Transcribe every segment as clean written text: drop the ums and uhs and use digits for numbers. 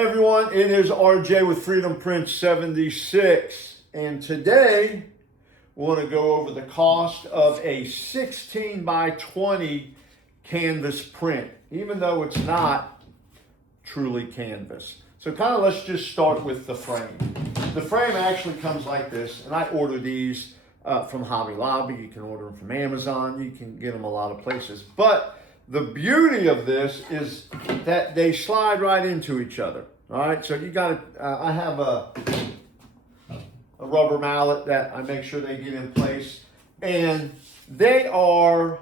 Hey everyone, it is RJ with Freedom Print 76, and today we want to go over the cost of a 16 by 20 canvas print, even though it's not truly canvas. So let's just start with the frame. The frame actually comes like this, and I order these from Hobby Lobby. You can order them from Amazon. You can get them a lot of places. But the beauty of this is that they slide right into each other. All right, so you got I have a rubber mallet that I make sure they get in place, and they are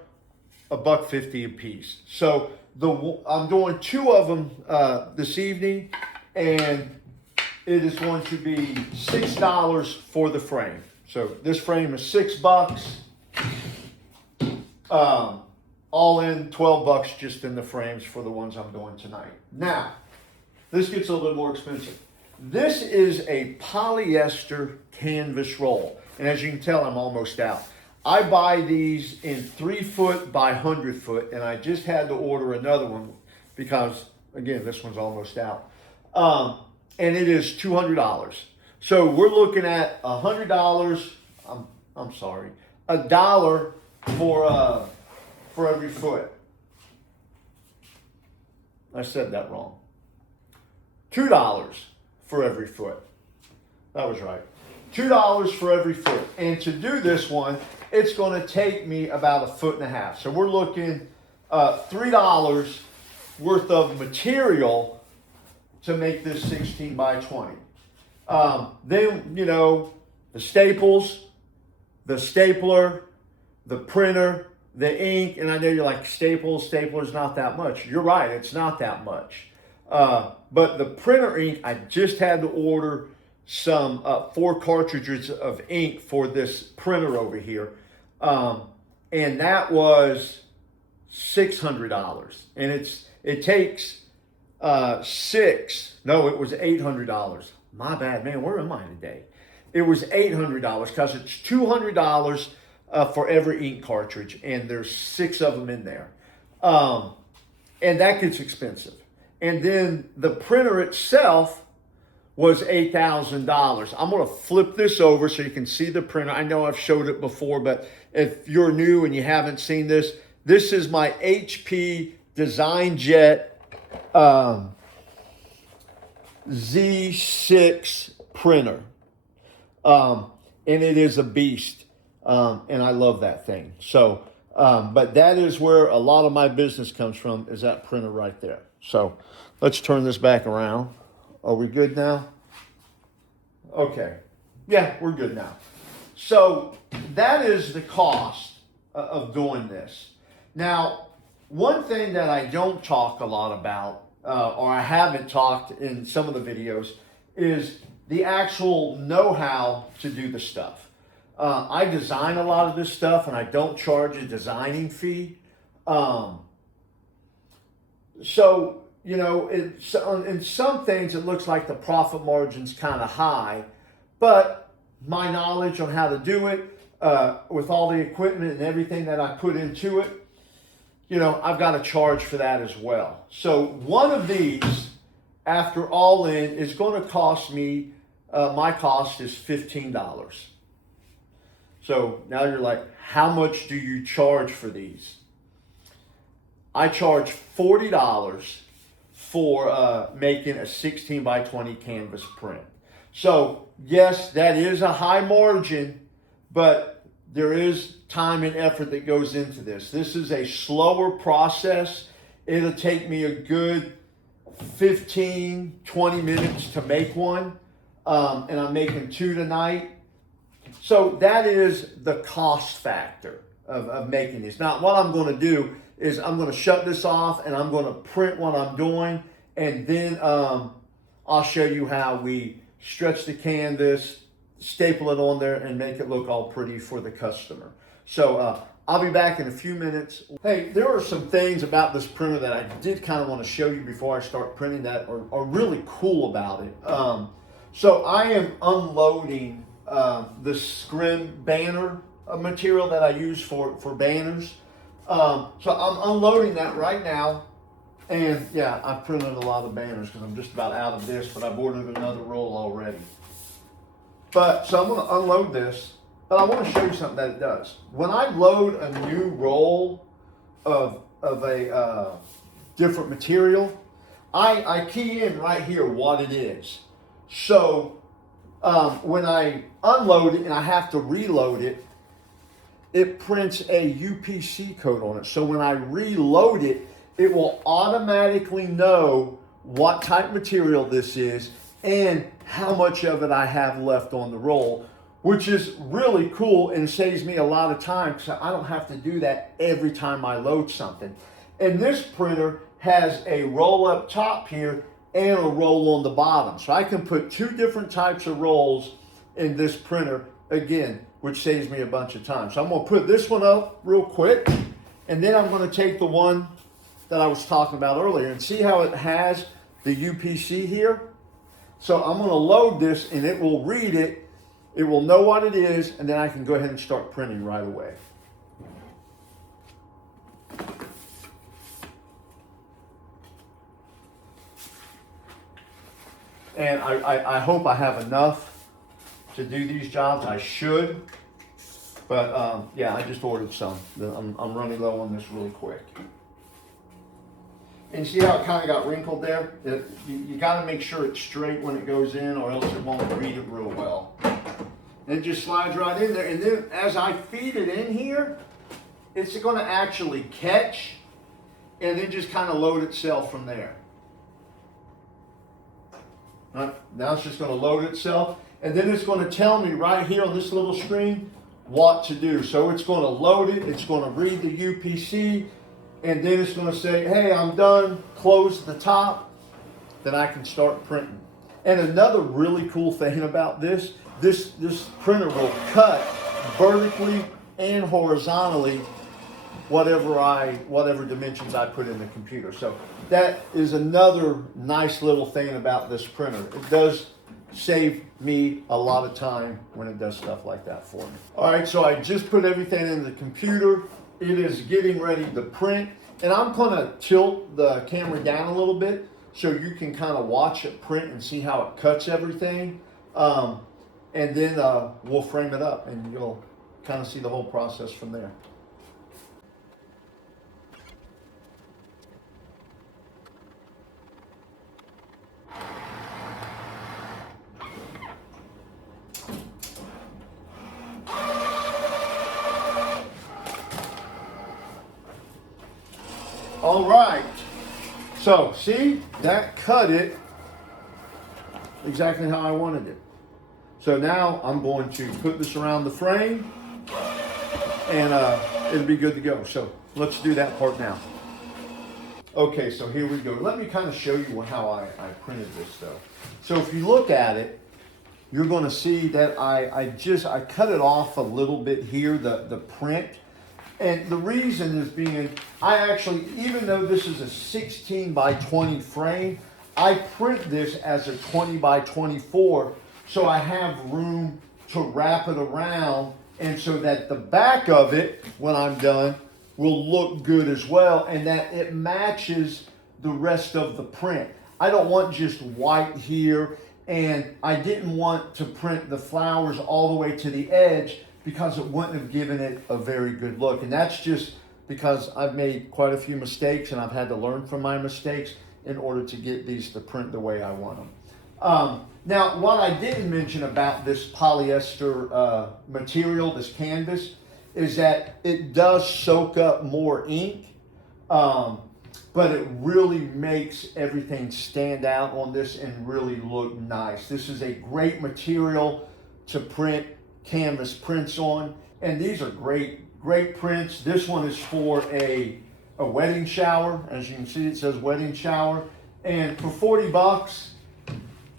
$1.50 a piece. So I'm doing two of them this evening, and it is going to be $6 for the frame. So this frame is $6. All in $12 just in the frames for the ones I'm doing tonight. Now, this gets a little bit more expensive. This is a polyester canvas roll. And as you can tell, I'm almost out. I buy these in 3 foot by 100 foot, and I just had to order another one because, again, this one's almost out. And it is $200. So we're looking at $100, I'm sorry, $1 for every foot. I said that wrong. $2 for every foot. That was right. $2 for every foot. And to do this one, it's going to take me about 1.5 feet. So we're looking $3 worth of material to make this 16 by 20. Then, the staples, the stapler, the printer, the ink, and I know you're like, stapler's not that much. You're right, it's not that much. But the printer ink, I just had to order some 4 cartridges of ink for this printer over here. And that was $600. And it takes it was $800. My bad, man, where am I today? It was $800 because it's $200 for every ink cartridge, and there's 6 of them in there. And that gets expensive. And then the printer itself was $8,000. I'm going to flip this over so you can see the printer. I know I've showed it before, but if you're new and you haven't seen this, this is my HP DesignJet Z6 printer. And it is a beast. And I love that thing. So, but that is where a lot of my business comes from, is that printer right there. So let's turn this back around. Are we good now? Okay. Yeah, we're good now. So that is the cost of doing this. Now, one thing that I don't talk a lot about, or I haven't talked in some of the videos, is the actual know-how to do the stuff. I design a lot of this stuff, and I don't charge a designing fee. So, in some things it looks like the profit margin's kind of high, but my knowledge on how to do it, with all the equipment and everything that I put into it, I've got to charge for that as well. So one of these, after all in, is going to cost me, my cost is $15. So now you're like, how much do you charge for these? I charge $40 for making a 16 by 20 canvas print. So yes, that is a high margin, but there is time and effort that goes into this. This is a slower process. It'll take me a good 15, 20 minutes to make one. And I'm making 2 tonight. So that is the cost factor of making these. Now, what I'm going to do is I'm going to shut this off, and I'm going to print what I'm doing, and then I'll show you how we stretch the canvas, staple it on there, and make it look all pretty for the customer. So I'll be back in a few minutes. Hey, there are some things about this printer that I did kind of want to show you before I start printing that are really cool about it. So I am unloading the scrim banner material that I use for banners. So I'm unloading that right now. And yeah, I printed a lot of banners because I'm just about out of this, but I've ordered another roll already. But, so I'm gonna unload this, but I wanna show you something that it does. When I load a new roll of a different material, I key in right here what it is. So when I unload it and I have to reload it, it prints a UPC code on it. So when I reload it, it will automatically know what type material this is and how much of it I have left on the roll, which is really cool and saves me a lot of time because I don't have to do that every time I load something. And this printer has a roll up top here and a roll on the bottom. So I can put two different types of rolls in this printer, again, which saves me a bunch of time. So I'm gonna put this one up real quick, and then I'm gonna take the one that I was talking about earlier and see how it has the UPC here. So I'm gonna load this and it will read it, it will know what it is, and then I can go ahead and start printing right away. And I hope I have enough to do these jobs. I should, but yeah, I just ordered some. I'm running low on this really quick. And see how it kind of got wrinkled there? You got to make sure it's straight when it goes in, or else it won't read it real well. And it just slides right in there. And then as I feed it in here, it's going to actually catch and then just kind of load itself from there. Now it's just going to load itself, and then it's going to tell me right here on this little screen what to do. So it's going to load it, it's going to read the UPC, and then it's going to say, hey, I'm done, close the top, then I can start printing. And another really cool thing about this printer will cut vertically and horizontally whatever dimensions I put in the computer. So that is another nice little thing about this printer. It does save me a lot of time when it does stuff like that for me. All right, so I just put everything in the computer. It is getting ready to print, and I'm gonna tilt the camera down a little bit so you can kind of watch it print and see how it cuts everything. And then we'll frame it up and you'll kind of see the whole process from there. All right, so see, that cut it exactly how I wanted it. So now I'm going to put this around the frame and it'll be good to go. So let's do that part now. Okay, so here we go. Let me kind of show you how I printed this though. So if you look at it, you're going to see that I cut it off a little bit here, the print. And the reason is being, I actually, even though this is a 16 by 20 frame, I print this as a 20 by 24, so I have room to wrap it around, and so that the back of it, when I'm done, will look good as well, and that it matches the rest of the print. I don't want just white here, and I didn't want to print the flowers all the way to the edge, because it wouldn't have given it a very good look. And that's just because I've made quite a few mistakes and I've had to learn from my mistakes in order to get these to print the way I want them. Now, what I didn't mention about this polyester material, this canvas, is that it does soak up more ink, but it really makes everything stand out on this and really look nice. This is a great material to print canvas prints on, and these are great prints. This one is for a wedding shower. As you can see, it says wedding shower, and for 40 bucks,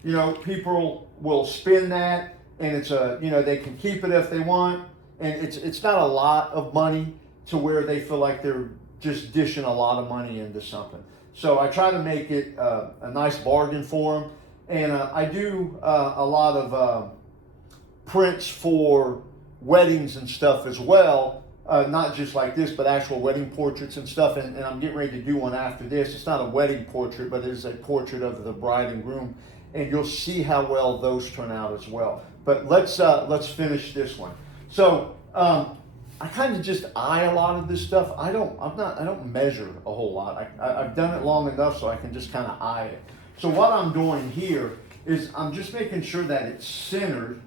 you know, people will spin that, and it's they can keep it if they want, and it's not a lot of money to where they feel like they're just dishing a lot of money into something. So I try to make it a nice bargain for them, and I do a lot of prints for weddings and stuff as well, not just like this, but actual wedding portraits and stuff. And I'm getting ready to do one after this. It's not a wedding portrait, but it is a portrait of the bride and groom, and you'll see how well those turn out as well. But let's finish this one. So I kind of just eye a lot of this stuff. I don't measure a whole lot. I've done it long enough so I can just kind of eye it. So what I'm doing here is I'm just making sure that it's centered.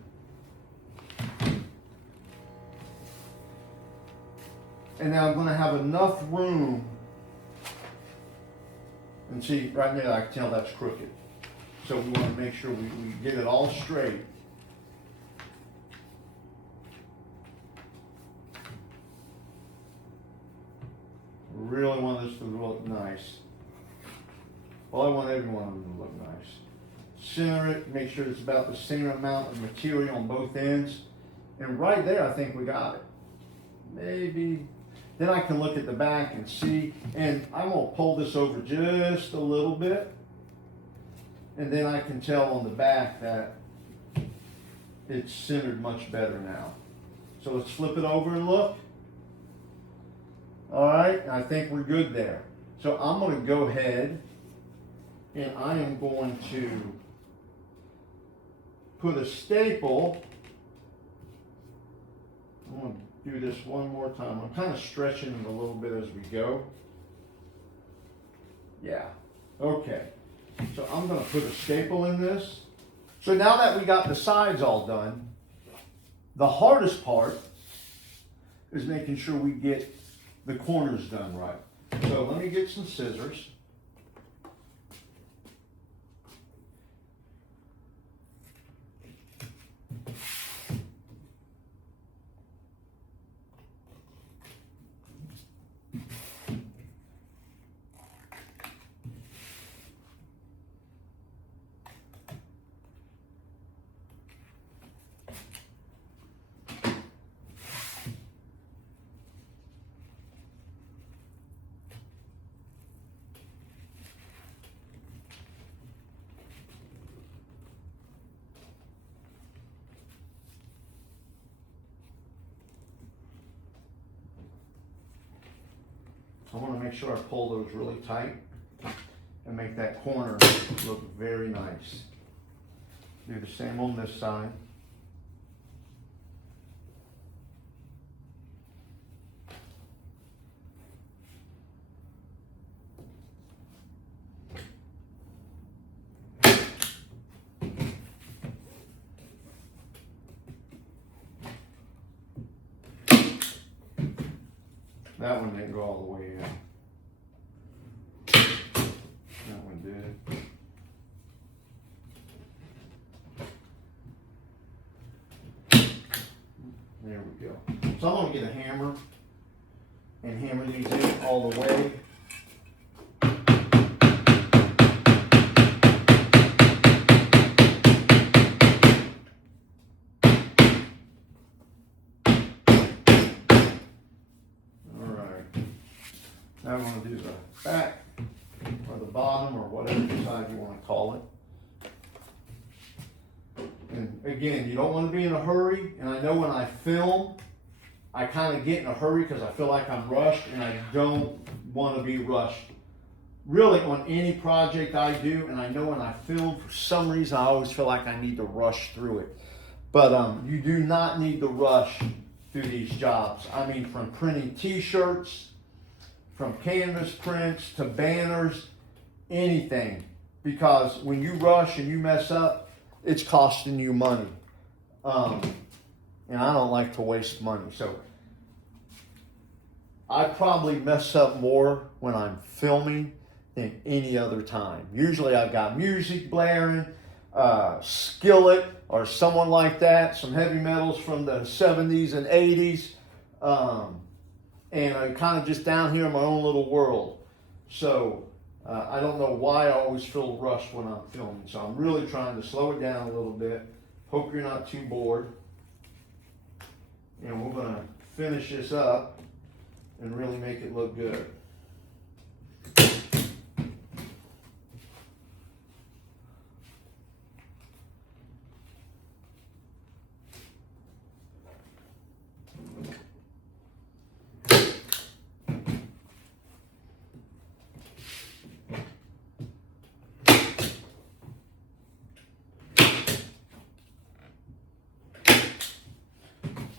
And now I'm going to have enough room. And see, right there, I can tell that's crooked. So we want to make sure we get it all straight. Really want this to look nice. Well, I want every one of them to look nice. Center it, make sure it's about the same amount of material on both ends. And right there, I think we got it. Maybe. Then I can look at the back and see. And I'm going to pull this over just a little bit. And then I can tell on the back that it's centered much better now. So let's flip it over and look. All right, I think we're good there. So I'm going to go ahead and I am going to put a staple. I'm going to do this one more time. I'm kind of stretching it a little bit as we go. Yeah, okay. So I'm going to put a staple in this. So now that we got the sides all done, the hardest part is making sure we get the corners done right. So let me get some scissors. I want to make sure I pull those really tight and make that corner look very nice. Do the same on this side. That one didn't go all the way in. That one did. There we go. So I'm going to get a hammer and hammer these in all the way. Now I'm going to do the back or the bottom or whatever side you want to call it. And again, you don't want to be in a hurry. And I know when I film, I kind of get in a hurry because I feel like I'm rushed, and I don't want to be rushed. Really, on any project I do, and I know when I film, for some reason, I always feel like I need to rush through it. But you do not need to rush through these jobs. I mean, from printing t-shirts, from canvas prints to banners, anything. Because when you rush and you mess up, it's costing you money. And I don't like to waste money. So I probably mess up more when I'm filming than any other time. Usually I've got music blaring, Skillet or someone like that, some heavy metals from the 70s and 80s. And I'm kind of just down here in my own little world. So I don't know why I always feel rushed when I'm filming. So I'm really trying to slow it down a little bit. Hope you're not too bored. And we're going to finish this up and really make it look good.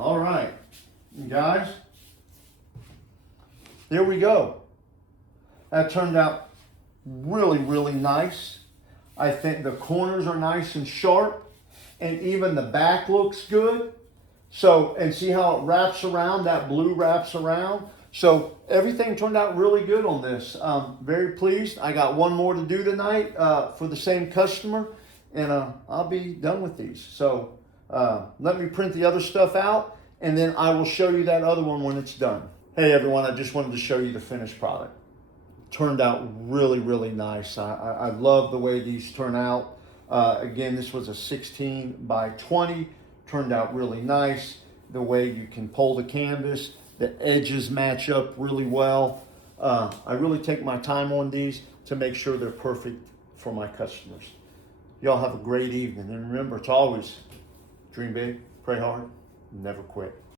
All right, you guys, there we go. That turned out really, really nice. I think the corners are nice and sharp, and even the back looks good. So, and see how it wraps around, that blue wraps around. So everything turned out really good on this. Very pleased. I got one more to do tonight for the same customer, and I'll be done with these. So let me print the other stuff out, and then I will show you that other one when it's done. Hey everyone, I just wanted to show you the finished product. Turned out really, really nice. I love the way these turn out. Again, this was a 16 by 20. Turned out really nice. The way you can pull the canvas, the edges match up really well. I really take my time on these to make sure they're perfect for my customers. Y'all have a great evening. And remember, it's always dream big, pray hard, never quit.